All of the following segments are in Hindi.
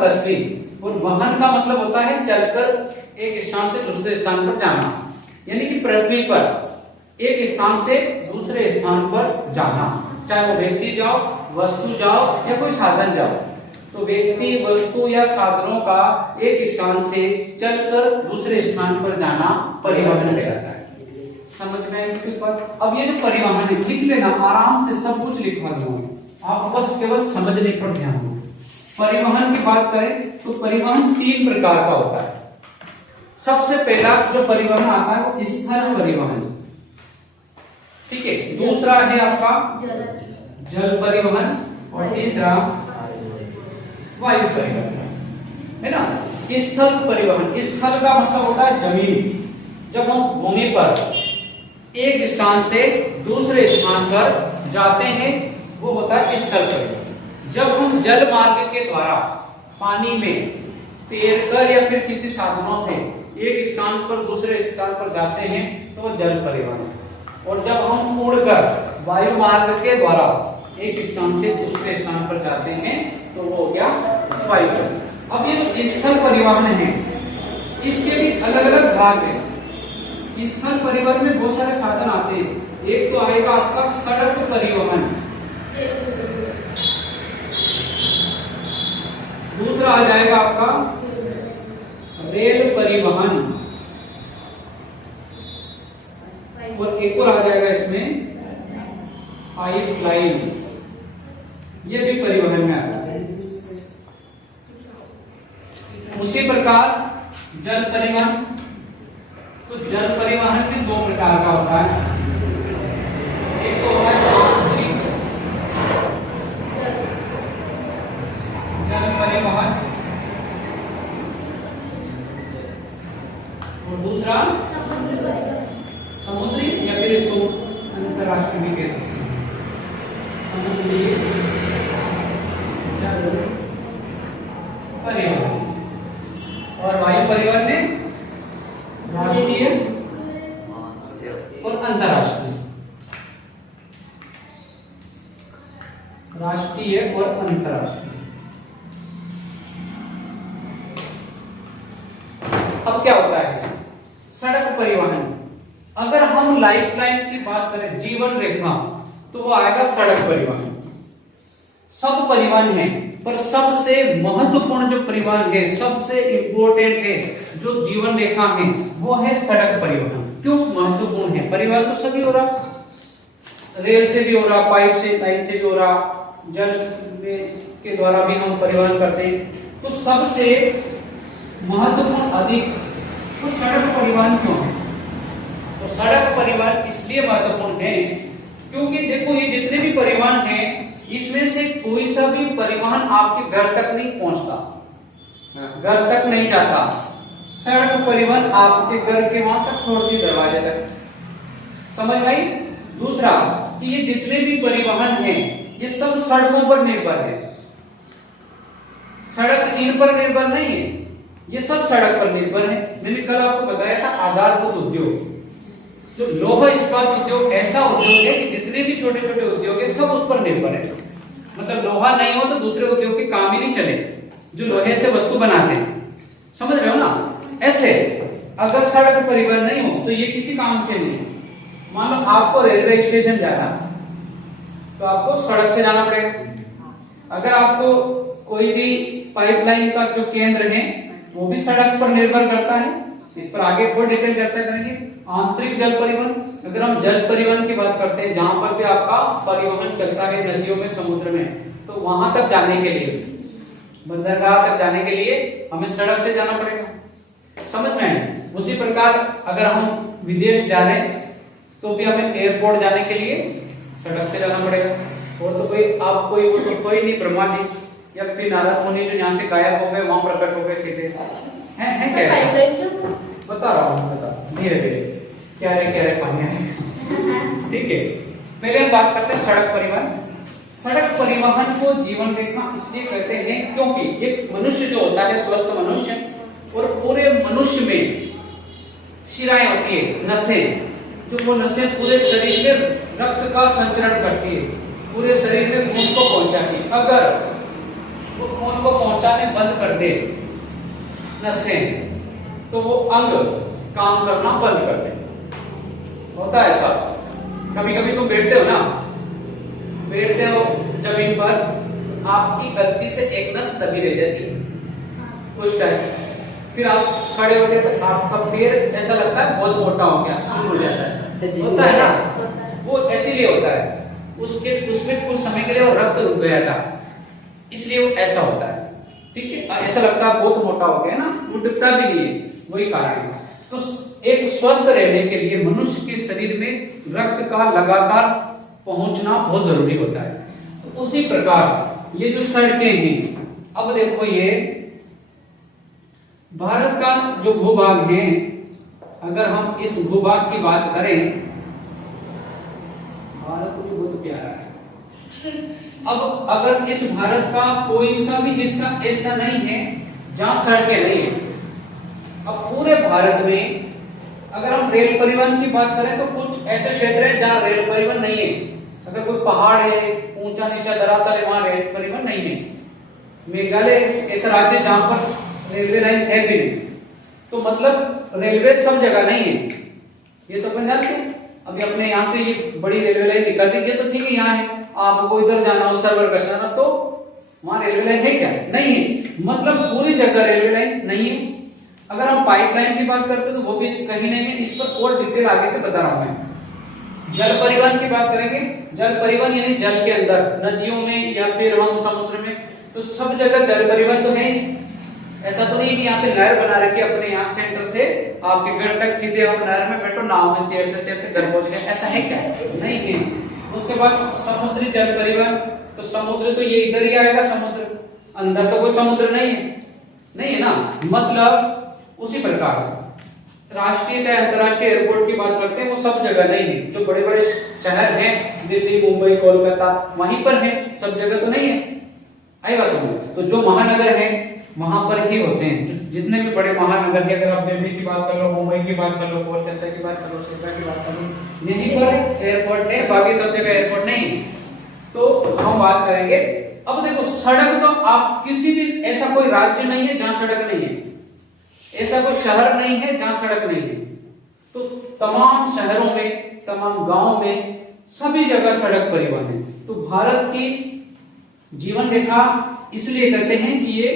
पृथ्वी, और वहन का मतलब होता है चलकर एक स्थान से दूसरे स्थान पर जाना, यानी कि पृथ्वी पर एक स्थान से दूसरे स्थान पर जाना, चाहे वो व्यक्ति जाओ, वस्तु जाओ या कोई साधन जाओ। तो व्यक्ति, वस्तु या साधनों का एक स्थान से चलकर दूसरे स्थान पर जाना परिवहन कहलाता है। समझ में आई कुछ बात? अब ये जो परिवहन है, लिख लेना, आराम से सब कुछ लिखवा दूंगा, आप बस केवल समझने पर ध्यान दो। परिवहन की बात करें तो परिवहन 3 प्रकार का होता है। सबसे पहला जो परिवहन आता है वो स्थल परिवहन, ठीक है। दूसरा है आपका जल परिवहन, और तीसरा वायु परिवहन, है ना। स्थल परिवहन, स्थल का मतलब होता है जमीन। जब हम भूमि पर एक स्थान से दूसरे स्थान पर जाते हैं वो होता है स्थल परिवहन। जब हम जल मार्ग के द्वारा पानी में तैरकर या फिर किसी साधनों से एक स्थान पर दूसरे स्थान पर जाते हैं तो वो जल परिवहन। और जब हम उड़कर वायु मार्ग के द्वारा एक स्थान से दूसरे स्थान पर जाते हैं तो वो क्या, वायु परिवहन। अब ये जो स्थल परिवहन है इसके भी अलग अलग भाग है। स्थल परिवहन में बहुत सारे साधन आते हैं। एक तो आएगा आपका सड़क परिवहन, दूसरा आ जाएगा आपका रेल परिवहन, और एक और आ जाएगा इसमें पाइपलाइन, ये भी परिवहन में आता है। उसी प्रकार जल परिवहन, तो जल परिवहन भी 2 प्रकार का होता है। एक तो होता है आंतरिक जल परिवहन, और दूसरा समुद्री, या फिर इसको अंतरराष्ट्रीय भी कह सकते हैं, समुद्री जल परिवहन। और वायु परिवहन में राष्ट्रीय और अंतरराष्ट्रीय, राष्ट्रीय और अंतरराष्ट्रीय। अब क्या होता है सड़क परिवहन? अगर हम लाइफलाइन की बात करें, जीवन रेखा, तो वो आएगा सड़क परिवहन। सब परिवहन है पर सबसे महत्वपूर्ण जो परिवहन है, सबसे इंपॉर्टेंट है, जो जीवन रेखा है, वो है सड़क परिवहन। क्यों महत्वपूर्ण है? परिवहन तो सभी हो रहा, रेल से भी हो रहा, पाइप से, लाइन से भी हो रहा, जल के द्वारा भी हम परिवहन करते हैं। तो सबसे महत्वपूर्ण अधिक तो सड़क परिवहन क्यों है? तो सड़क परिवहन इसलिए महत्वपूर्ण है क्योंकि देखो ये जितने भी परिवहन हैं इसमें से कोई सा भी परिवहन आपके घर तक नहीं पहुंचता, घर तक नहीं जाता। सड़क परिवहन आपके घर के वहां तक छोड़ती, दरवाजे तक। समझ भाई? दूसरा कि ये जितने भी परिवहन हैं ये सब सड़कों पर निर्भर है, सड़क इन पर निर्भर नहीं है, ये सब सड़क पर निर्भर है। मैंने कल आपको बताया था आधारभूत उद्योग, जो लौह इस्पात उद्योग ऐसा उद्योग है कि जितने भी छोटे छोटे उद्योग है सब उस पर निर्भर है। मतलब लोहा नहीं हो तो दूसरे उद्योग के काम ही नहीं चले, जो लोहे से वस्तु बनाते हैं। समझ रहे हो ना? ऐसे अगर सड़क परिवहन नहीं हो तो ये किसी काम के नहीं। मान लो आपको रेलवे स्टेशन जाना तो आपको सड़क से जाना पड़ेगा। अगर आपको कोई भी पाइपलाइन का जो केंद्र है वो भी सड़क पर निर्भर करता है। इस पर आगे और डिटेल चर्चा करेंगे। आंतरिक जल परिवहन, अगर हम जल परिवहन की बात करते हैं जहां पर भी आपका परिवहन चलता है नदियों में, समुद्र में, तो वहां तक जाने के लिए, बंदरगाह तक जाने के लिए हमें सड़क से जाना पड़ेगा। समझ में? उसी प्रकार अगर हम विदेश जा रहे हैं तो भी हमें एयरपोर्ट जाने के लिए सड़क से जाना पड़ेगा। और तो कोई आप कोई वो तो कोई नहीं, ब्रह्मा जी या फिर नारद मुनि जो यहाँ से गायब हो गए वहां प्रकट हो गए सीधे हैं क्या? बता रहा हूँ, बता धीरे धीरे क्या रे पानी है। ठीक है, पहले हम बात करते हैं सड़क परिवहन। सड़क परिवहन को जीवन रेखा इसलिए कहते हैं क्योंकि एक मनुष्य जो होता है, स्वस्थ मनुष्य, और पूरे मनुष्य में शिराएं होती है, नसें, जो वो नसें पूरे शरीर में रक्त का संचरण करती है, पूरे शरीर में खून को पहुंचाती है। अगर वो खून को पहुंचाने अचानक बंद कर दे नसें, तो वो अंग काम करना बंद कर दे। होता है ऐसा। कभी कभी तुम बैठते हो ना, बैठते हो जमीन पर, आपकी गलती से एक नस दबी रह जाती है कुछ टाइम, फिर आप खड़े होते हैं तो आपका पैर ऐसा लगता है बहुत मोटा हो गया, सुन हो जाता है, होता है ना। वो इसीलिए होता है, उसमें कुछ समय के लिए वो रक्त रुक गया था, इसलिए वो ऐसा होता है। ठीक है, ऐसा लगता है बहुत मोटा हो गया ना, उठता भी नहीं है, वही कारण है। तो एक स्वस्थ रहने के लिए मनुष्य के शरीर में रक्त का लगातार पहुंचना बहुत जरूरी होता है। तो उसी प्रकार ये जो सड़कें हैं, अब देखो ये भारत का जो भूभाग है, अगर हम इस भूभाग की बात करें, भारत तो बहुत प्यारा है। अब अगर इस भारत का कोई सा भी हिस्सा ऐसा नहीं है जहां सड़कें नहीं है। अब पूरे भारत में अगर हम रेल परिवहन की बात करें तो कुछ ऐसे क्षेत्र हैं जहां रेल परिवहन नहीं है। अगर कोई पहाड़ है, ऊंचा नीचा धरातल है, वहां रेल परिवहन नहीं है। मेघालय ऐसा राज्य जहां पर रेलवे लाइन है भी नहीं, तो मतलब रेलवे सब जगह नहीं है, ये तो अपन जानते हैं। अभी अपने यहाँ से ये बड़ी रेलवे लाइन निकल रही है तो ठीक है, यहाँ है, आपको इधर जाना हो सर्वर कसना तो वहां रेलवे लाइन है क्या? नहीं है। मतलब पूरी जगह रेलवे लाइन नहीं है। अगर हम पाइपलाइन की बात करते हैं तो वो भी कहीं नहीं है। इस पर और डिटेल आगे से बता रहा हूं मैं। जल परिवहन की बात करेंगे, जल परिवहन यानी जल के अंदर, नदियों में या फिर हम समुद्र में, तो सब जगह जल परिवहन तो है। ऐसा तो नहीं कि यहाँ से नहर बना रखी अपने यहाँ सेंटर से आपके घर तक सीधे आप नहर में बैठो, नाव में तैरते तैरते घर पहुंच गए, ऐसा है क्या? नहीं है। उसके बाद समुद्री जल परिवहन, तो समुद्र तो ये इधर ही आएगा, समुद्र अंदर तो कोई समुद्र नहीं है, नहीं है ना। मतलब उसी प्रकार राष्ट्रीय चाहे अंतरराष्ट्रीय एयरपोर्ट की बात करते हैं, वो सब जगह नहीं है। जो बड़े बड़े शहर हैं, दिल्ली, मुंबई, कोलकाता, वहीं पर है, सब जगह तो नहीं है। आएगा समझ। तो जो महानगर है वहां पर ही होते हैं। जितने भी बड़े महानगर के, अगर आप दिल्ली की बात कर लो, मुंबई की बात कर लो, कोलकाता की बात कर लो, शिमला की बात कर लो, यहीं पर एयरपोर्ट है, बाकी सब जगह एयरपोर्ट नहीं है। तो हम बात करेंगे। अब देखो, सड़क तो आप किसी भी, ऐसा कोई राज्य नहीं है जहां सड़क नहीं है, ऐसा कोई शहर नहीं है जहां सड़क नहीं है। तो तमाम शहरों में, तमाम गांवों में, सभी जगह सड़क परिवहन है। तो भारत की जीवन रेखा इसलिए कहते हैं कि ये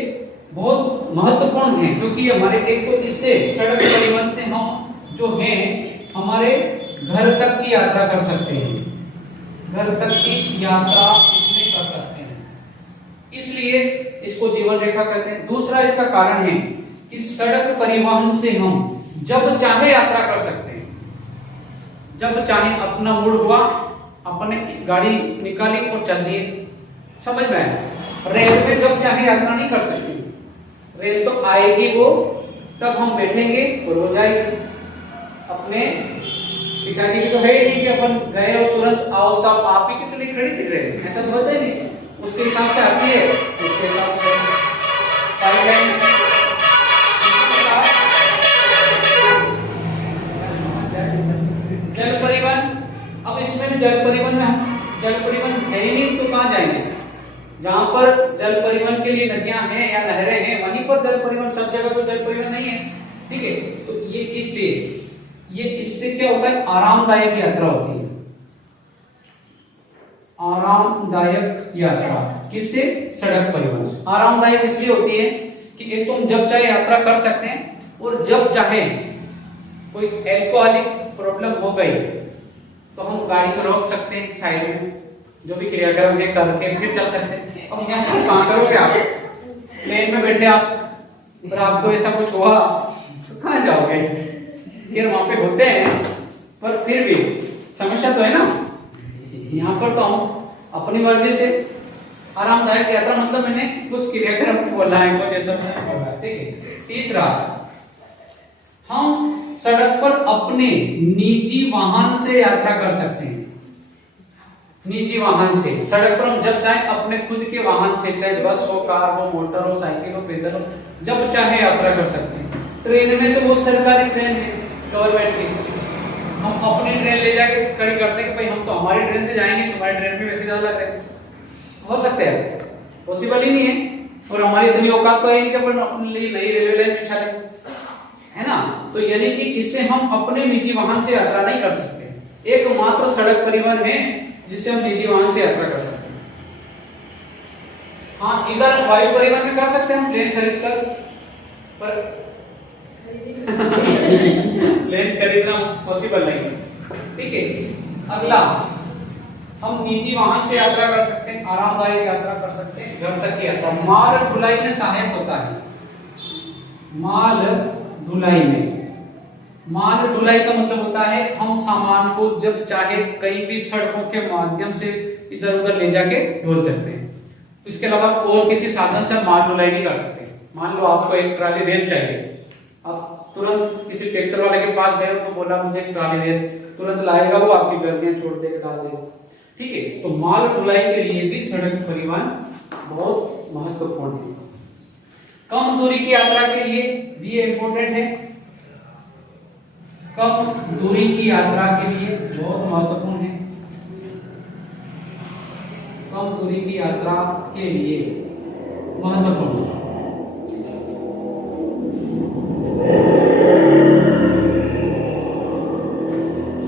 बहुत महत्वपूर्ण है, क्योंकि हमारे एक तो इससे सड़क परिवहन से हम जो हैं हमारे घर तक की यात्रा कर सकते हैं, घर तक की यात्रा इसमें कर सकते हैं, इसलिए इसको जीवन रेखा कहते हैं। दूसरा इसका कारण है कि सड़क परिवहन से हम जब चाहे यात्रा कर सकते हैं, जब चाहे अपना मूड हुआ, अपने गाड़ी निकाली और चल दिए, समझ में आया। रेल में जब चाहे यात्रा नहीं कर सकते, रेल तो आएगी वो, तब हम बैठेंगे और हो जाएगी। अपने पिताजी की तो है ही नहीं कि अपन गए और तुरंत आओ साहब आप ही के लिए खड़ी थी ट्रेन, ऐसा तो होता ही नहीं। उसके हिसाब से आती है, उसके हिसाब से पाइपलाइन। जल परिवहन, अब इसमें जल परिवहन में, जल परिवहन है ही नहीं तो कहां जाएंगे? जहां पर जल परिवहन के लिए नदियां हैं या नहरें हैं, वहीं पर जल परिवहन, सब जगह तो जल परिवहन नहीं है। ठीक है, तो ये इसलिए, ये इससे क्या होता है, आरामदायक यात्रा होती है। आरामदायक यात्रा किससे? सड़क परिवहन से। आरामदायक इसलिए होती है कि एक तो हम जब चाहे यात्रा कर सकते हैं, और जब चाहे कोई एल्कोहलिक प्रॉब्लम हो गई तो हम गाड़ी को रोक सकते हैं साइड में, जो भी क्रियाक्रम है करके फिर चल सकते हैं। अब यहाँ कहाँ करोगे आप? प्लेन में बैठे आप, पर आपको ऐसा कुछ हुआ तो कहाँ जाओगे? फिर वहां पे होते हैं, पर फिर भी समस्या तो है ना। यहाँ पर तो हम अपनी मर्जी से आरामदायक यात्रा, मतलब मैंने कुछ क्रियाक्रम बोला है, कुछ ऐसा बोला है। ठीक है। तीसरा, हम सड़क पर अपने निजी वाहन से यात्रा कर सकते हैं। निजी वाहन से सड़क पर हम जब चाहे अपने खुद के वाहन से, चाहे बस हो, कार हो, मोटर हो, साइकिल हो, पैदल हो, जब चाहे यात्रा कर सकते हैं। ट्रेन में तो वो सरकारी ट्रेन है गवर्नमेंट की, हम अपनी ट्रेन ले जाके खड़ी करते हैं कि भाई हम तो हमारी ट्रेन से जाएंगे, तुम्हारी ट्रेन में वैसे ज्यादा लग रहे हो सकते हैं, पॉसिबल ही नहीं है। और हमारी इतनी औकात तो है नहीं कि अपन अपने लिए नई रेलवे लाइन बिछा लें, है ना। तो यानी कि इससे हम अपने निजी वाहन से यात्रा नहीं कर सकते। एकमात्र सड़क परिवहन है जिससे हम निजी वाहन से यात्रा कर सकते हैं। हाँ, इधर वायु परिवहन में कर सकते हैं हम प्लेन खरीद कर, पर प्लेन खरीदना पॉसिबल नहीं है। ठीक है, अगला हम निजी वाहन से यात्रा कर सकते हैं, आरामदायक यात्रा कर सकते हैं, घर तक की यात्रा। माल ढुलाई में सहायक होता है। माल ढुलाई में, माल ढुलाई का मतलब होता है हम सामान को जब चाहे कहीं भी सड़कों के माध्यम से इधर उधर ले जाके ढोल सकते हैं। इसके अलावा और किसी साधन से माल ढुलाई नहीं कर सकते। मान लो आपको एक ट्राली रेल चाहिए, आप तुरंत किसी ट्रैक्टर वाले के पास गए, उनको बोला मुझे एक ट्राली रेल, तुरंत लाएगा वो, आपकी गर्मियां छोड़ देगा, डाल देगा। ठीक है, तो माल ढुलाई के लिए भी सड़क परिवहन बहुत महत्वपूर्ण है। कम दूरी की यात्रा के लिए भी ये इंपॉर्टेंट है। कम दूरी की यात्रा के लिए बहुत महत्वपूर्ण है। कम दूरी की यात्रा के लिए महत्वपूर्ण।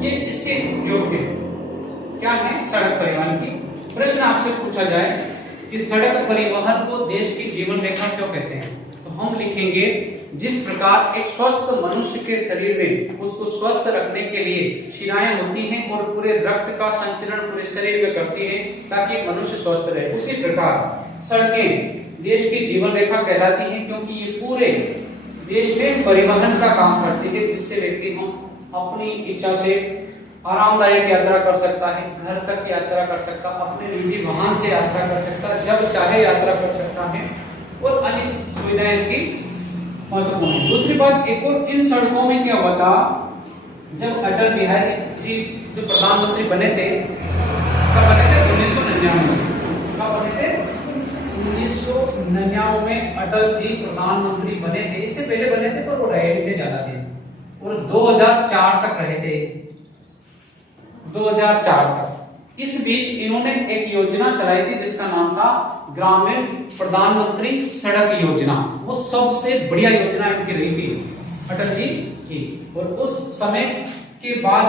ये इसके उपयोग है, क्या है सड़क परिवहन की। प्रश्न आपसे पूछा जाए कि सड़क परिवहन को देश की जीवन रेखा क्यों कहते हैं, तो हम लिखेंगे जिस प्रकार एक स्वस्थ मनुष्य के शरीर में उसको स्वस्थ रखने के लिए शिराएं होती हैं और पूरे रक्त का संचरण पूरे शरीर में करती है ताकि मनुष्य स्वस्थ रहे, उसी प्रकार सड़कें देश की जीवन रेखा कहलाती हैं क्योंकि ये पूरे देश में परिवहन का काम करती है, जिससे व्यक्ति हम अपनी इच्छा से आरामदायक यात्रा कर सकता है, घर तक यात्रा कर सकता, अपने निजी वाहन से यात्रा कर सकता, जब चाहे यात्रा कर सकता है और अन्य सुविधाएं इसकी महत्वपूर्ण है। दूसरी बात एक और, इन सड़कों में क्या हुआ था, जब अटल बिहारी जी जो प्रधानमंत्री बने थे, कब बने थे 1999 में, कब बने थे 1999 में अटल जी प्रधानमंत्री बने थे। इससे पहले बने थे पर वो रहे नहीं थे ज्यादा दिन, और 2004 तक रहे थे, 2004 तक। इस बीच इन्होंने एक योजना चलाई थी जिसका नाम था ग्रामीण प्रधानमंत्री सड़क योजना। वो सबसे बढ़िया योजना इनकी रही थी अटल जी की। और उस समय के बाद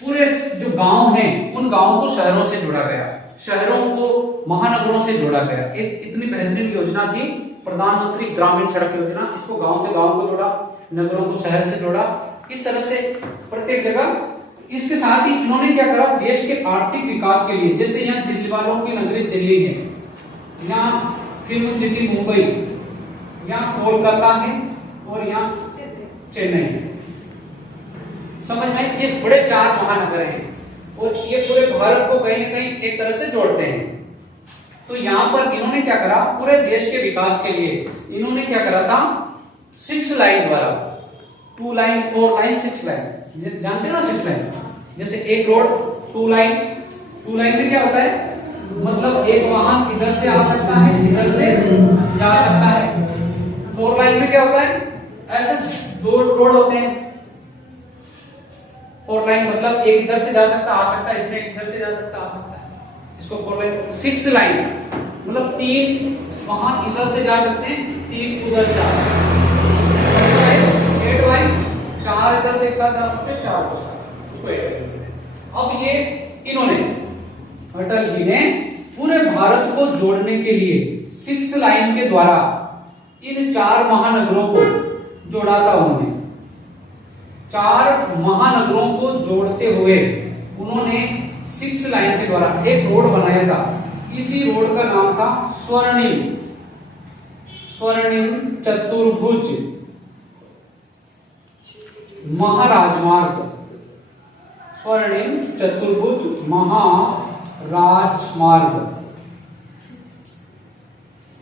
पूरे जो गांव हैं उन गांवों को शहरों से जोड़ा गया, शहरों को महानगरों से जोड़ा गया। एक इतनी बेहतरीन योजना थी प्रधानमंत्री ग्रामीण सड़क योजना। इसको गांव से गांव को जोड़ा, नगरों को शहर से जोड़ा, इस तरह से प्रत्येक जगह। इसके साथ ही इन्होंने क्या करा, देश के आर्थिक विकास के लिए, जैसे यहाँ दिल्ली वालों की नगरी दिल्ली है, यहाँ फिल्म सिटी मुंबई, यहाँ कोलकाता है और यहाँ चेन्नई है, समझ में, ये बड़े 4 महानगर हैं और ये पूरे भारत को कहीं ना कहीं एक तरह से जोड़ते हैं। तो यहाँ पर इन्होंने क्या करा, पूरे देश के विकास के लिए इन्होंने क्या करा था, 6 लाइन द्वारा, 2 लाइन 4 लाइन 6 लाइन, जानते हो ना 6 लाइन, जैसे एक रोड 2 लाइन, 2 लाइन में क्या होता है, मतलब एक वाहन इधर से आ सकता है, इधर से जा सकता है। 4 लाइन में क्या होता है, ऐसे 2 रोड होते हैं। 4 लाइन मतलब एक इधर से जा सकता, आ सकता है, इसमें इधर से जा सकता, आ सकता है, इसको 4 लाइन। 6 लाइन मतलब 3 वाहन इधर से जा सकते हैं, 3 उधर से आ सकते हैं। 8 लाइन 4 इधर से एक साथ जा सकते हैं, 4 उधर से। अब ये इन्होंने अटल जी ने पूरे भारत को जोड़ने के लिए 6 लाइन के द्वारा इन 4 महानगरों को जोड़ा था। उन्होंने 4 महानगरों को जोड़ते हुए उन्होंने 6 लाइन के द्वारा एक रोड बनाया था। इसी रोड का नाम था स्वर्णिम चतुर्भुज महाराजमार्ग, स्वर्णिम चतुर्भुज महाराजमार्ग।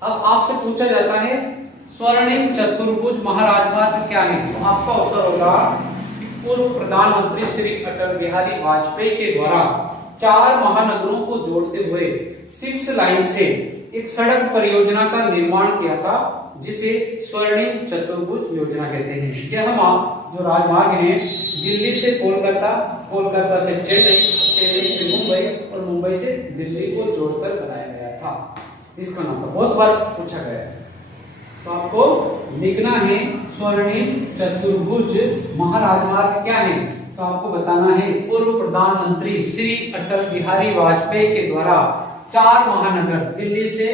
अब आपसे पूछा जाता है स्वर्णिम चतुर्भुज महाराजमार्ग क्या है, तो आपका उत्तर होगा कि पूर्व प्रधानमंत्री श्री अटल बिहारी वाजपेयी के द्वारा 4 महानगरों को जोड़ते हुए 6 लाइन से एक सड़क परियोजना का निर्माण किया था, जिसे स्वर्णिम चतुर्भुज योजना कहते हैं। यह जो राजमार्ग है दिल्ली से कोलकाता, कोलकाता से चेन्नई, चेन्नई से मुंबई और मुंबई से दिल्ली को जोड़कर बनाया गया था। इसका नाम था, बहुत बार पूछा गया है। तो आपको लिखना है स्वर्णिम चतुर्भुज महाराजमार्ग क्या है, तो आपको बताना है पूर्व प्रधानमंत्री श्री अटल बिहारी वाजपेयी के द्वारा 4 महानगर, दिल्ली से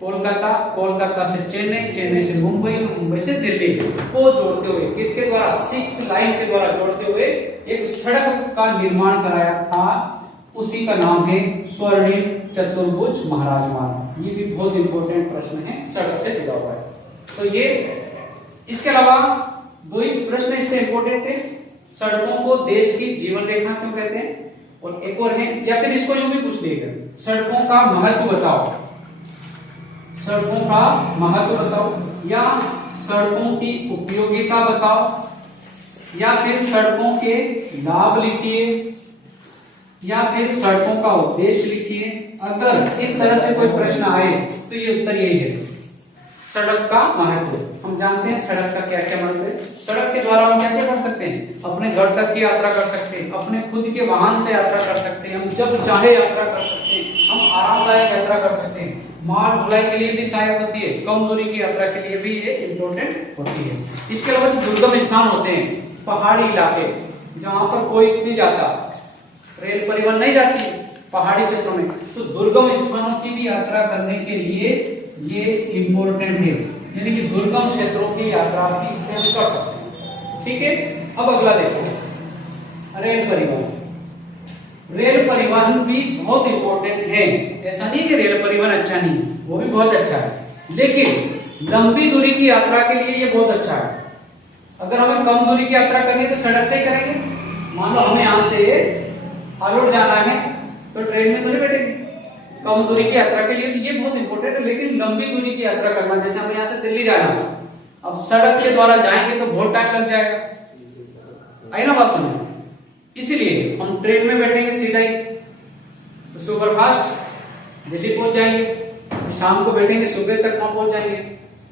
कोलकाता, कोलकाता से चेन्नई, चेन्नई से मुंबई और मुंबई से दिल्ली को जोड़ते हुए, किसके द्वारा, 6 लाइन के द्वारा जोड़ते हुए एक सड़क का निर्माण कराया था, उसी का नाम है स्वर्णिम चतुर्भुज महाराजमार्ग। ये भी बहुत इंपॉर्टेंट प्रश्न है, सड़क से जुड़ा हुआ है। तो ये इसके अलावा 2 ही प्रश्न इससे इंपॉर्टेंट है, सड़कों को देश की जीवन रेखा क्यों कहते हैं, और एक और है, या फिर इसको यूं भी पूछ लेगा, सड़कों का महत्व बताओ, सड़कों का महत्व बताओ, या सड़कों की उपयोगिता बताओ, या फिर सड़कों के लाभ लिखिए, या फिर सड़कों का उद्देश्य लिखिए। अगर इस तरह से कोई प्रश्न आए तो ये उत्तर यही है, सड़क का महत्व। हम जानते हैं सड़क का क्या क्या महत्व है। सड़क के द्वारा हम क्या क्या कर सकते हैं, अपने घर तक की यात्रा कर सकते हैं, अपने खुद के वाहन से यात्रा कर सकते हैं, हम जब चाहे यात्रा कर सकते हैं, हम आरामदायक यात्रा कर सकते हैं, माल ढुलाई के लिए भी सहायक होती है, कम दूरी की यात्रा के लिए भी ये इम्पोर्टेंट होती है। इसके अलावा दुर्गम स्थान होते हैं, पहाड़ी इलाके जहाँ पर कोई नहीं जाता, रेल परिवहन नहीं जाती है पहाड़ी क्षेत्रों में, तो दुर्गम स्थानों की भी यात्रा करने के लिए ये इम्पोर्टेंट है, यानी कि दुर्गम क्षेत्रों की यात्रा भी से हम कर सकते हैं। ठीक है, अब अगला देखो, रेल परिवहन। रेल परिवहन भी बहुत इंपॉर्टेंट है, ऐसा नहीं कि रेल परिवहन अच्छा नहीं, वो भी बहुत अच्छा है, लेकिन लंबी दूरी की यात्रा के लिए ये बहुत अच्छा है। अगर हमें कम दूरी की यात्रा करनी है तो सड़क से ही करेंगे। मान लो हमें यहाँ से हालोड़ जाना है तो ट्रेन में तो नहीं बैठेंगे, कम दूरी की यात्रा के लिए तो ये बहुत इंपॉर्टेंट है। लेकिन लंबी दूरी की यात्रा करना, जैसे हमें यहाँ से दिल्ली जाना है, अब सड़क के द्वारा जाएंगे तो बहुत टाइम लग जाएगा, आई ना बात सुनो, इसीलिए हम ट्रेन में बैठेंगे सीधा ही, तो सुपर फास्ट दिल्ली पहुंच जाएंगे, शाम को बैठेंगे सुबह तक वहां पहुंच जाएंगे।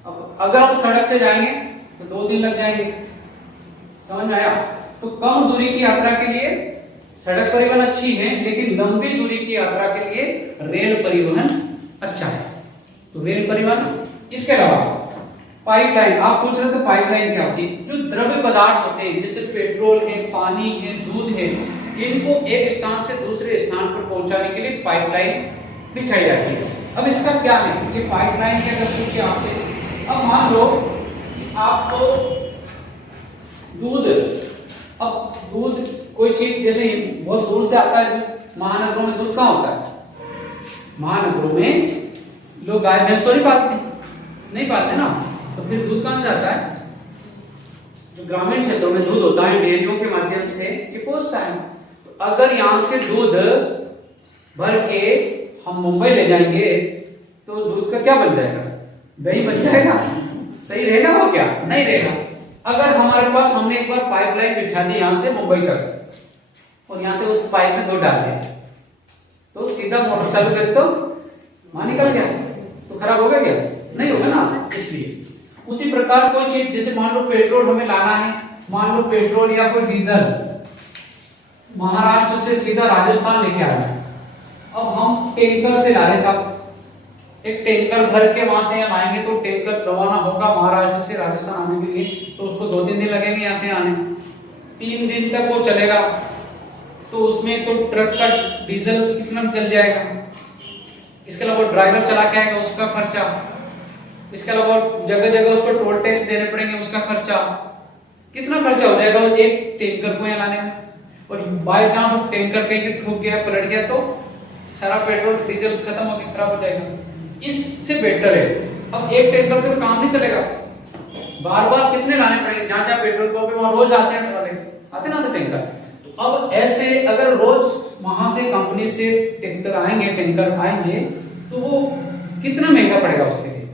अब अगर हम सड़क से जाएंगे तो 2 दिन लग जाएंगे, समझ में आया। तो कम दूरी की यात्रा के लिए सड़क परिवहन अच्छी है, लेकिन लंबी दूरी की यात्रा के लिए रेल परिवहन अच्छा है, तो रेल परिवहन। इसके अलावा पाइपलाइन, आप पूछ रहे थे पाइपलाइन क्या होती है, जो द्रव्य पदार्थ होते हैं जैसे पेट्रोल है, पानी है, दूध है, इनको एक स्थान से दूसरे स्थान पर पहुंचाने के लिए पाइपलाइन बिछाई जाती है। अब इसका क्या है कि पाइपलाइन के अगर पूछे आपसे, अब मान लो कि आपको दूध, अब दूध कोई चीज जैसे बहुत दूर से आता है, महानगरों में दूध कहाँ होता है, महानगरों में लोग गाय भैंस तो नहीं पाते ना, तो फिर दूध कहां से आता है, जो ग्रामीण क्षेत्रों में दूध होता है डेयरियों के माध्यम से ये पहुंचता है। तो अगर यहां से दूध भर के हम मुंबई ले जाएंगे तो दूध का क्या बन जाएगा, दही बन जाएगा, सही रहेगा वो, क्या नहीं रहेगा। अगर हमारे पास हमने एक बार पाइपलाइन बिछा दी यहां से मुंबई तक, और यहां से उस पाइप में दूध डाल दिया, तो सीधा मोटर चालू कर तो वहां निकल गया, तो खराब हो गया क्या, नहीं होगा ना। इसलिए उसी प्रकार कोई चीज, जैसे मान लो पेट्रोल हमें लाना है, मान लो पेट्रोल या कोई डीजल महाराष्ट्र से सीधा राजस्थान लेके आ रहे हैं, अब हम टैंकर से ला रहे साहब, एक टैंकर भर के वहां से हम आएंगे तो टैंकर रवाना होगा महाराष्ट्र से राजस्थान आने के लिए, तो उसको 2-3 दिन लगेंगे यहाँ से आने, 3 दिन तक वो चलेगा, तो उसमें तो ट्रक का डीजल कितना चल जाएगा, इसके अलावा ड्राइवर चला के आएगा उसका खर्चा, इसके अलावा जगह जगह उसको टोल टैक्स देने पड़ेंगे उसका खर्चा, कितना खर्चा हो जाएगा एक टैंकर को यहाँ लाने में। और बाय चांस टैंकर कहीं ठूक गया, पलट गया, तो सारा पेट्रोल डीजल खत्म हो गया, खराब हो जाएगा। इससे बेटर है, अब एक टैंकर से तो काम नहीं चलेगा, बार बार कितने लाने पड़ेंगे, जहां जहां पेट्रोल पंप है वहां रोज आते हैं ट्रक, आते ना टैंकर। तो अब ऐसे अगर रोज वहां से कंपनी से टैंकर आएंगे तो वो कितना महंगा पड़ेगा उसके लिए,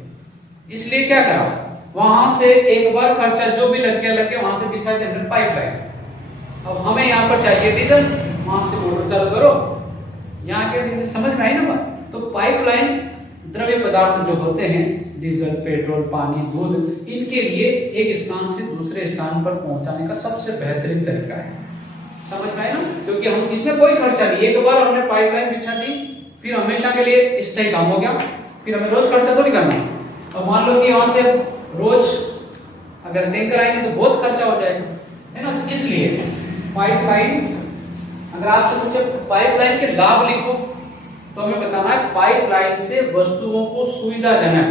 इसलिए क्या करा, वहां से एक बार खर्चा जो भी लग गया वहां से बिछा जनरल पाइपलाइन। अब हमें यहाँ पर चाहिए डीजल, वहां से मोटर चालू करो, यहाँ के डीजल, समझ में आई ना बात। तो पाइपलाइन द्रव्य पदार्थ जो होते हैं, डीजल, पेट्रोल, पानी, दूध, इनके लिए एक स्थान से दूसरे स्थान पर पहुंचाने का सबसे बेहतरीन तरीका है, समझ में आया ना, क्योंकि हम इसमें कोई खर्चा नहीं, एक बार हमने पाइपलाइन बिछा दी, फिर हमेशा के लिए स्थायी काम हो गया, फिर हमें रोज खर्चा थोड़ी करना। अब मान लो कि यहाँ से रोज अगर टैंकर आएंगे तो बहुत खर्चा हो जाएगा, है ना। तो इसलिए पाइपलाइन, अगर आपसे पूछे पाइपलाइन के लाभ लिखो तो हमें बताना है पाइपलाइन से वस्तुओं को सुविधाजनक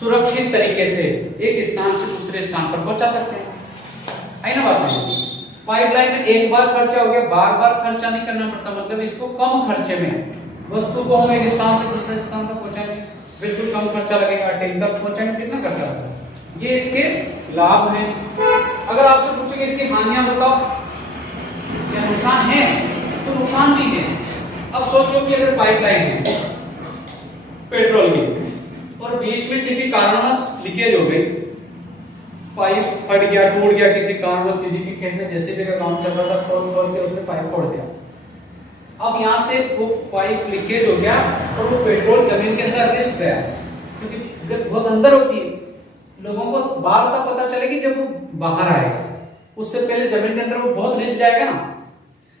सुरक्षित तरीके से एक स्थान से दूसरे स्थान पर पहुंचा सकते हैं। है ना बात समझ। पाइपलाइन में एक बार खर्चा हो गया, बार बार खर्चा नहीं करना पड़ता, मतलब इसको कम खर्चे में वस्तु को हम एक स्थान से दूसरे स्थान तक पहुंचाएंगे, बिल्कुल कम खर्चा लगेगा। टैंकर पहुंचाएंगे कितना खर्चा लगेगा, ये इसके लाभ हैं। अगर आपसे पूछेंगे इसकी हानियां बताओ, क्या नुकसान है, तो नुकसान भी है। अब सोचो कि अगर पाइपलाइन है पेट्रोल की और बीच में किसी कारणवश लीकेज हो गई, पाइप फट गया, टूट गया किसी कारणवश, किसी के खेत में जैसे भी का काम चल रहा था, खोल के उसने पाइप फोड़ दिया। अब यहाँ से वो पाइप लीकेज हो गया और वो पेट्रोल जमीन के अंदर रिस गया, क्योंकि बहुत अंदर होती है, लोगों को बाहर तक पता चलेगी जब वो बाहर आएगा, उससे पहले जमीन के अंदर वो बहुत रिस जाएगा ना,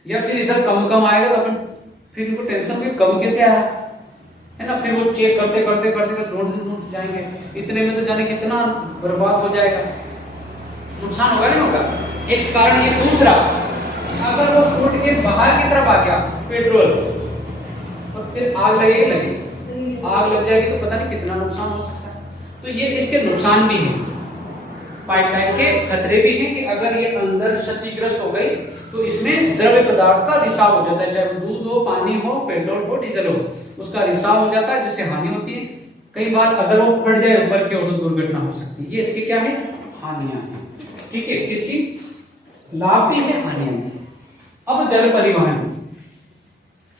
या फिर इधर कम आएगा तो अपन फिर उनको टेंशन भी कम कैसे आया, है ना। फिर वो चेक करते करते करते ढूंढ जाएंगे, इतने में तो जाने कितना बर्बाद हो जाएगा, नुकसान होगा नहीं होगा। एक कारण ये। दूसरा, अगर वो टूट के बाहर की तरफ आ गया पेट्रोल तो फिर आग लगेगी, आग लग जाएगी तो पता नहीं कितना नुकसान हो सकता है। तो ये इसके नुकसान भी हैं, पाइपलाइन के खतरे भी हैं कि अगर ये अंदर क्षतिग्रस्त हो गई तो इसमें द्रव्य पदार्थ का रिसाव हो जाता है, चाहे वो दूध हो, पानी हो, पेट्रोल हो, डीजल हो, उसका रिसाव हो जाता है जिससे हानि होती है। कई बार अगर वो फट जाए ऊपर की ओर तो दुर्घटना हो सकती है। ये इसके क्या है, हानियां हैं। ठीक है, इसकी लाभ भी है, हानियां भी। अब जल परिवहन,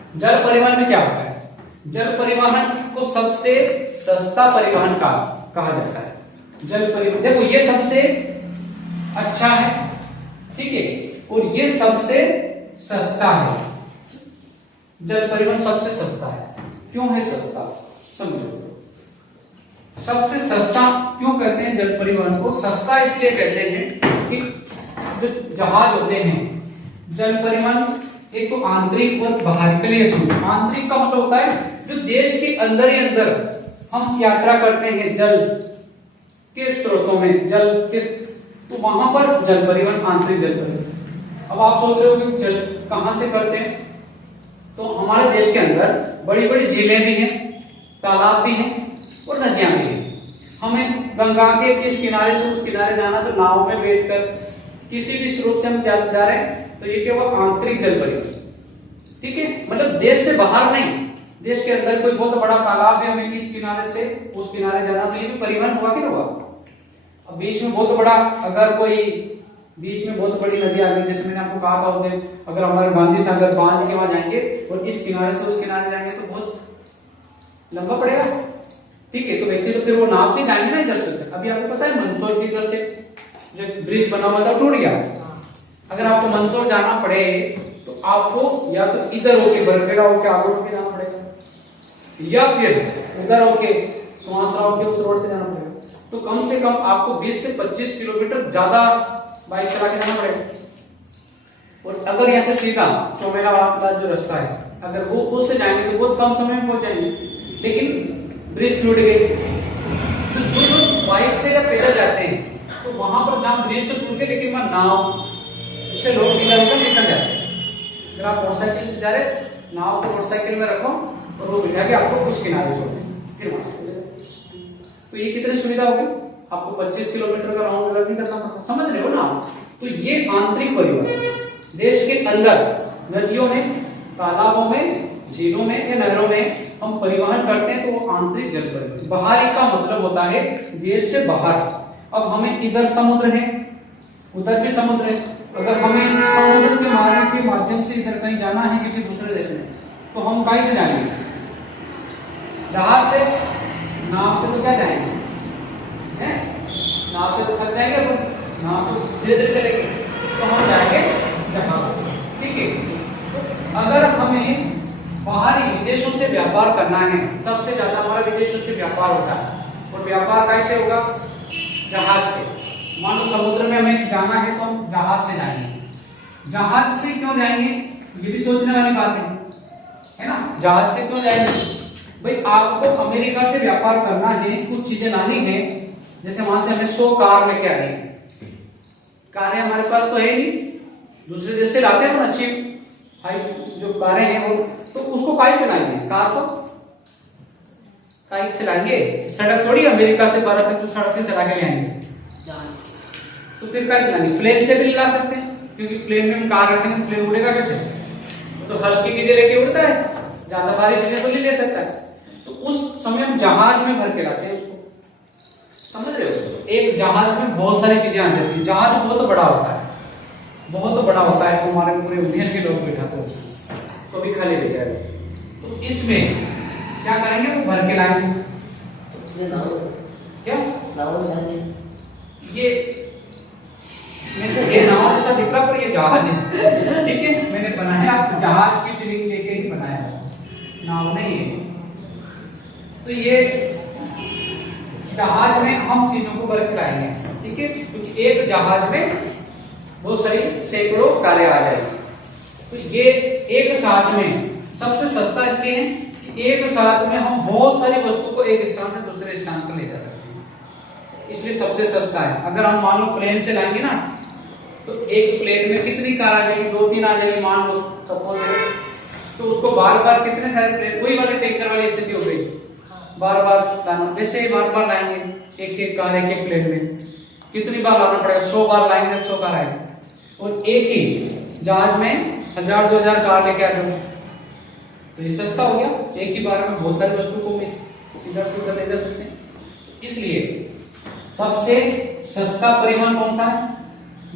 जल परिवहन में क्या होता है, जल परिवहन को सबसे सस्ता परिवहन कहा जाता है। जल परिवहन देखो ये सबसे अच्छा है, ठीक है, और ये सबसे सस्ता है। जल परिवहन सबसे सस्ता है। क्यों है सस्ता, समझो। सबसे सस्ता क्यों कहते हैं जल परिवहन को, सस्ता इसलिए कहते हैं कि जो जहाज होते हैं, जल परिवहन एक तो आंतरिक और बाहर के लिए समझो। आंतरिक का मतलब होता है जो देश के अंदर ही अंदर हम यात्रा करते हैं जल के स्रोतों में, जल किस, तो वहां पर जल परिवहन, आंतरिक जल परिवहन। अब आप सोच रहे हो कि जल कहां से करते हैं, तो हमारे देश के अंदर बड़ी बड़ी झीलें भी हैं, तालाब भी हैं और नदियां भी हैं। हमें गंगा के इस किनारे से उस किनारे जाना तो नाव में बैठकर किसी भी स्रोत से हम जा रहे हैं, तो ये केवल आंतरिक जल परिवहन, ठीक है, मतलब देश से बाहर नहीं, देश के अंदर कोई बहुत बड़ा तालाब है, हमें इस किनारे से उस किनारे जाना, तो ये भी परिवहन हुआ कि नहीं हुआ। अब बीच में बहुत बड़ा, अगर कोई बीच में बहुत बड़ी नदी आ गई, जैसे मैंने आपको कहा था, अगर हमारे गांधी सागर बांध के वहां जाएंगे और इस किनारे से उस किनारे जाएंगे तो बहुत लंबा पड़ेगा, ठीक है, तो व्यक्ति तो फिर वो नाव से जाएंगे ना इधर से। अभी आपको पता है मंदसौर की इधर से जो ब्रिज बना हुआ था टूट गया, अगर आपको मंदसौर जाना पड़े तो आपको या तो इधर होके बरखेड़ा होके आगे होके जाना पड़ेगा, या फिर उधर होके सुहासरा होके उस रोड पे जाना पड़ेगा। तो कम से कम आपको 20 से 25 किलोमीटर ज्यादा बाइक चला के जाना पड़ेगा। और अगर यहाँ से सीधा चौमेला वाला जो रास्ता है, अगर वो उससे जाएंगे तो बहुत कम समय में पहुंच जाएंगे, लेकिन ब्रिज टूट गई तो जो लोग बाइक से या पैदल जाते हैं तो वहां पर जहां ब्रिज तो टूट गए, लेकिन वहां नाव उससे लोग इधर उधर निकल जाते हैं। अगर आप मोटरसाइकिल से जा रहे, नाव को मोटरसाइकिल में रखो और वो बिठा के आपको कुछ किनारे छोड़ दें, फिर वहां से। तो ये कितनी सुविधा होगी, आपको 25 किलोमीटर का राउंड नहीं करना पड़ता, समझ रहे हो ना। तो ये आंतरिक परिवहन, देश के अंदर नदियों में, तालाबों में, झीलों में या नहरों में हम परिवहन करते हैं तो वो आंतरिक जल परिवहन। बाहरी का मतलब होता है देश से बाहर। अब हमें इधर समुद्र है, उधर भी समुद्र है, अगर हमें समुद्र के मार्ग के माध्यम से इधर कहीं जाना है किसी दूसरे देश में, तो हम कहीं से जाएंगे, जहाज से, नाव से तो क्या जाएंगे, हैं? नाव से तो थक जाएंगे, नाव तो धीरे धीरे चलेंगे, तो हम जाएंगे जहाज से, ठीक है। तो अगर हमें बाहरी विदेशों से व्यापार करना है, सबसे ज्यादा हमारा विदेशों से व्यापार होता है, और व्यापार कैसे होगा, जहाज से। मान लो समुद्र में हमें जाना है तो हम जहाज से जाएंगे। जहाज से क्यों जाएंगे, ये भी सोचने वाली बात है ना। जहाज से क्यों जाएंगे भाई आपको अमेरिका से व्यापार करना है, कुछ चीजें लानी है, जैसे वहां से हमें 100 कार लेके आनी है, कारें हमारे पास तो है नहीं, दूसरे देश से लाते हैं अच्छी हाई जो कारें हैं वो, तो उसको काहे से लाएंगे, कार को काहे से लाएंगे, सड़क थोड़ी अमेरिका से भारत तक तो सड़क से चला के ले आएंगे, तो फिर काहे से लाएंगे, प्लेन से भी ला सकते हैं, क्योंकि प्लेन में हम कार रखते हैं, प्लेन उड़ेगा कैसे, तो हल्की चीजें लेके उड़ता है, ज्यादा भारी चीजें तो नहीं ले सकता है, तो उस समय हम जहाज में भर के लाते हैं उसको, समझ रहे हो, एक जहाज में बहुत सारी चीजें आ जाती है, जहाज बहुत बड़ा होता है, बहुत बड़ा होता है, हमारे पूरे दुनिया के लोग बैठाते हैं उसमें, तो भी खाली ले जाएगा, तो इसमें क्या करेंगे, वो भर के लाएंगे, क्या ये नाव जैसा दिख रहा पर ये जहाज है, ठीक है, मैंने बनाया जहाज की फीलिंग लेके ही बनाया, नाव नहीं है, तो ये जहाज में हम चीजों को भर के लाएंगे, ठीक है, क्योंकि एक जहाज में बहुत सारी सैकड़ों कारें आ जाएगी, तो ये एक साथ में सबसे सस्ता इसलिए है कि एक साथ में हम बहुत सारी वस्तु को एक स्थान से दूसरे स्थान पर ले जा सकते हैं, इसलिए सबसे सस्ता है। अगर हम मान लो प्लेन से लाएंगे ना, तो एक प्लेन में कितनी कार आ जाएगी, 2-3 आ जाएगी मान लो सपोज, तो उसको बार बार कितने सारे प्लेन, वही वाले टैंकर वाली स्थिति हो गई, बार बार लाना, वैसे ही बार बार लाएंगे एक एक कार एक एक प्लेन में, कितनी बार लाना पड़ेगा, 100 बार लाएंगे 100 कार आएगी, और एक ही जहाज में 1000-2000 कार लेके आ जाओ, तो ये सस्ता हो गया, एक ही बार में बहुत सारी वस्तु को इधर से उधर ले जा सकते हैं। इसलिए सबसे सस्ता परिवहन कौन सा है,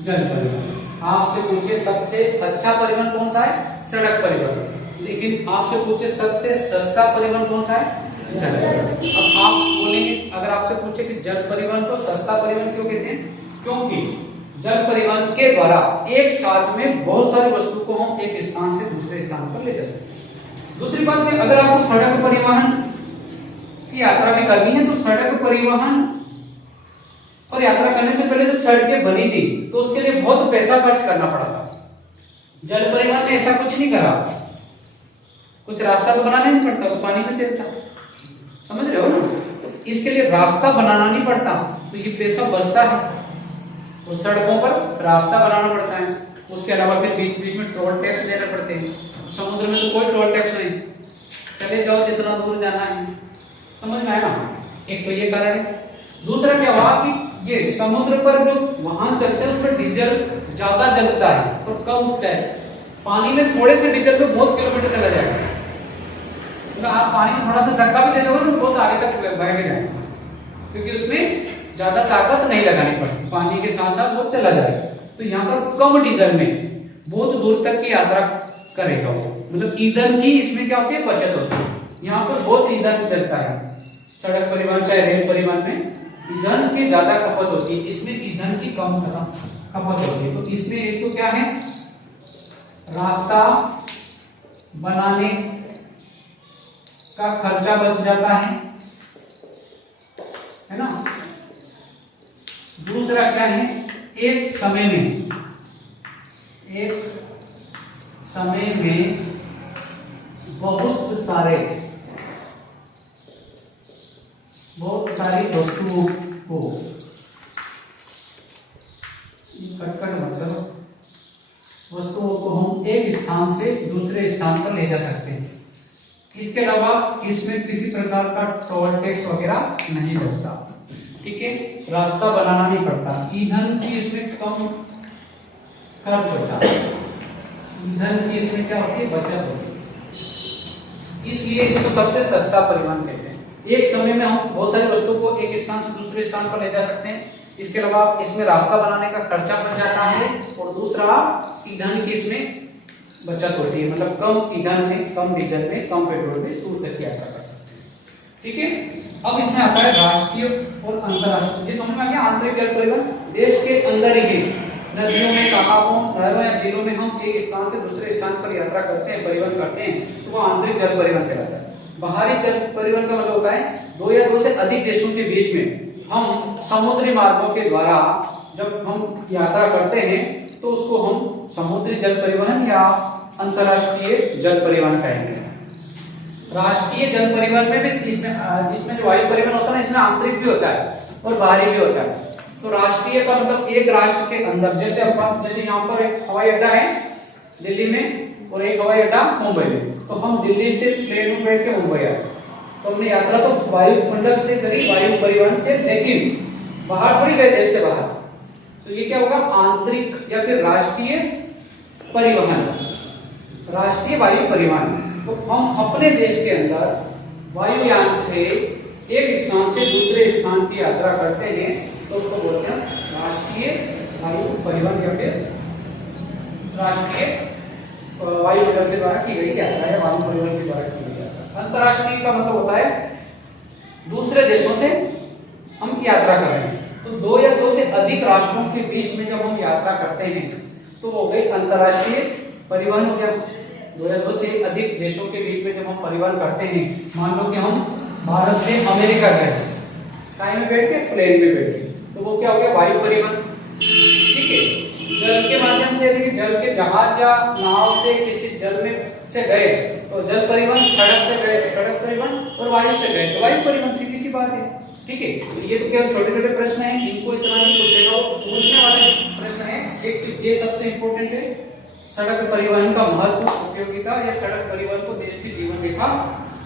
जल परिवहन। आपसे पूछे सबसे अच्छा परिवहन कौन सा है, सड़क परिवहन, लेकिन आपसे पूछे सबसे सस्ता परिवहन कौन सा है, जल परिवहन। अब आप बोलेंगे, अगर आपसे पूछे कि जल परिवहन को सस्ता परिवहन क्यों कहते हैं, क्योंकि जल परिवहन के द्वारा एक साथ में बहुत सारी वस्तु को हम एक स्थान से दूसरे स्थान पर ले जा सकते हैं। दूसरी बात कि अगर आपको सड़क परिवहन की यात्रा भी करनी है, तो सड़क परिवहन और यात्रा करने से पहले जब सड़कें बनी थी तो उसके लिए बहुत पैसा खर्च करना पड़ा था। जल परिवहन ने ऐसा कुछ नहीं करा, कुछ रास्ता तो बनाना नहीं पड़ता, तो पानी में तेल था, समझ रहे हो ना, इसके लिए रास्ता बनाना नहीं पड़ता, तो ये पैसा बचता है, उस सड़कों पर रास्ता बनाना पड़ता है, उसके अलावा फिर बीच बीच में टोल टैक्स देने पड़ते हैं। समुद्र में तो कोई टोल टैक्स नहीं, चले जाओ जितना दूर जाना है, समझ में आया ना, एक तो ये कारण है। दूसरा क्या हुआ कि ये समुद्र पर जो वाहन चलते हैं उसमें डीजल ज्यादा जलता है और कम उठता है, पानी में थोड़े से डीजल में बहुत किलोमीटर चला जाएगा, तो आप पानी में थोड़ा सा धक्का भी दे दोगे तो बहुत आगे तक बह के जाएगा, क्योंकि उसमें ज्यादा ताकत नहीं लगानी पड़ती, पानी के साथ साथ वो चला जाएगा। तो यहाँ पर कम डीजल में बहुत दूर तक की यात्रा करेगा वो, मतलब ईंधन की इसमें क्या होती है, बचत होती है। यहाँ पर बहुत ईंधन चलता है, सड़क परिवहन चाहे रेल परिवहन में ईंधन की ज्यादा खपत होती है, इसमें ईंधन की कम खपत होती है। तो इसमें एक तो क्या है, रास्ता बनाने का खर्चा बच जाता है ना। दूसरा क्या है, एक समय में बहुत सारी वस्तुओं को वस्तुओं को हम एक स्थान से दूसरे स्थान पर ले जा सकते हैं। इसके अलावा इसमें किसी प्रकार का टोल टैक्स वगैरह नहीं लगता, ठीक है, रास्ता बनाना नहीं पड़ता, ईंधन की इसमें कम खर्च होता है, ईंधन की इसमें क्या होती है, बचत होती है, इसलिए इसको सबसे सस्ता परिवहन कहते हैं। एक समय में हम बहुत सारी वस्तुओं को एक स्थान से दूसरे स्थान पर ले जा सकते हैं, इसके अलावा इसमें रास्ता बनाने का खर्चा बच जाता है, और दूसरा ईंधन की इसमें बचत होती है, मतलब कम ईंधन में, कम डीजल में, कम पेट्रोल में दूर तक यात्रा कर सकते हैं, ठीक है। अब इसमें आता है राष्ट्रीय और अंतरराष्ट्रीय। समझ में आ गया, आंतरिक जल परिवहन देश के अंदर ही नदियों में, तालाबों, नहरों या झीलों में हम एक स्थान से दूसरे स्थान पर यात्रा करते हैं, परिवहन करते हैं, तो वो आंतरिक जल परिवहन कहलाता है। बाहरी जल परिवहन का मतलब होता है दो या दो से अधिक देशों के बीच में हम समुद्री मार्गों के द्वारा जब हम यात्रा करते हैं तो उसको हम समुद्री जल परिवहन या अंतरराष्ट्रीय जल परिवहन कहेंगे। राष्ट्रीय जल परिवहन में भी इसमें जो वायु परिवहन होता है ना, इसमें आंतरिक भी होता है और बाहरी भी होता है। तो राष्ट्रीय का मतलब एक राष्ट्र के अंदर, जैसे यहाँ पर एक हवाई अड्डा है दिल्ली में और एक हवाई अड्डा मुंबई में, तो हम दिल्ली से प्लेन में बैठ के मुंबई आए तो हमने यात्रा तो वायुमंडल से करी, वायु परिवहन से, लेकिन बाहर थोड़ी गए देश से बाहर। तो ये क्या होगा, आंतरिक या फिर राष्ट्रीय परिवहन, राष्ट्रीय वायु परिवहन। तो हम अपने देश के अंदर वायुयान से एक स्थान से दूसरे स्थान की यात्रा करते हैं तो उसको बोलते हैं राष्ट्रीय वायु परिवहन या फिर राष्ट्रीय वायुमंडल के द्वारा की गई यात्रा या वायु परिवहन के द्वारा की गई यात्रा। अंतर्राष्ट्रीय का मतलब होता है दूसरे देशों से हम यात्रा कर रहे हैं, तो दो या दो से अधिक राष्ट्रों के बीच में जब हम यात्रा करते हैं तो वो गई अंतर्राष्ट्रीय परिवहन हो गया। दो या दो से अधिक देशों के बीच में जब हम परिवहन करते हैं, मान लो कि हम भारत से अमेरिका गए, ट्रेन में बैठ के, प्लेन में बैठ के, तो वो क्या हो गया, वायु परिवहन। ठीक है, जल के माध्यम से, यदि जल के जहाज या नाव से किसी जल में से गए तो जल परिवहन, सड़क से गए सड़क परिवहन, और वायु से गए तो वायु परिवहन, सीधी सी बात है। ठीक है, तो ये तो केवल छोटे छोटे प्रश्न हैं, इनको इतना नहीं पूछेगा, पूछने वाले प्रश्न हैं। एक तो ये सबसे इंपॉर्टेंट है, सड़क परिवहन का महत्व, उपयोगिता, या सड़क परिवहन को देश की जीवन रेखा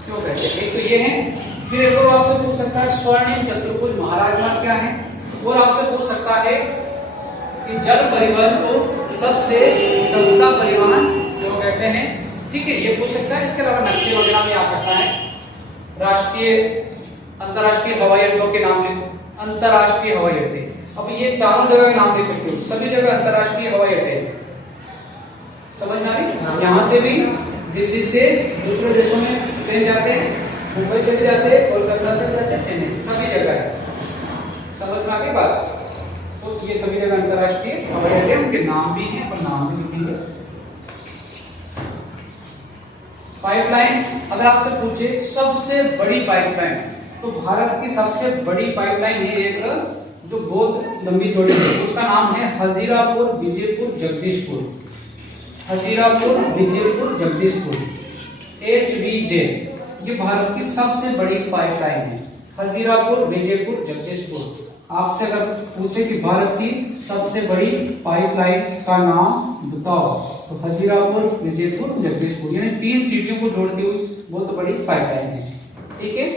क्यों कहते हैं, एक तो ये है। फिर एक और आपसे पूछ सकता है स्वर्णिम चतुर्भुज महाराजमार्ग क्या है, और आपसे पूछ सकता है कि जल परिवहन को सबसे सस्ता परिवहन क्यों कहते हैं। ठीक है, ये पूछ सकता है। इसके अलावा नक्शे वगैरह में आ सकता है, राष्ट्रीय अंतरराष्ट्रीय हवाई अड्डों के नाम लिखो, अंतरराष्ट्रीय हवाई अड्डे। अब ये चारों जगह के नाम लिख सकते हो, सभी जगह अंतरराष्ट्रीय हवाई अड्डे, समझ में आ रही। यहाँ से भी दिल्ली से दूसरे देशों में ट्रेन जाते हैं, मुंबई से भी जाते हैं, कोलकाता से भी जाते हैं, चेन्नई से, सभी जगह है। समझ में आ गई बात। तो ये सभी जगह अंतरराष्ट्रीय हवाई अड्डे, उनके नाम भी हैं और नाम भी लिखेंगे। पाइपलाइन, अगर आपसे पूछे सबसे बड़ी पाइपलाइन, तो भारत की सबसे बड़ी पाइपलाइन है एक जो बहुत लंबी चौड़ी है, उसका नाम है हजीरापुर विजयपुर जगदीशपुर, हजीरापुर विजयपुर जगदीशपुर, HVJ। ये भारत की सबसे बड़ी पाइपलाइन है, हजीरापुर विजयपुर जगदीशपुर। आपसे अगर पूछे कि भारत की सबसे बड़ी पाइपलाइन का नाम बताओ, तो हजीरापुर विजयपुर जगदीशपुर, यानी 3 सिटियों को जोड़ती हुई बहुत बड़ी पाइपलाइन है। ठीक है।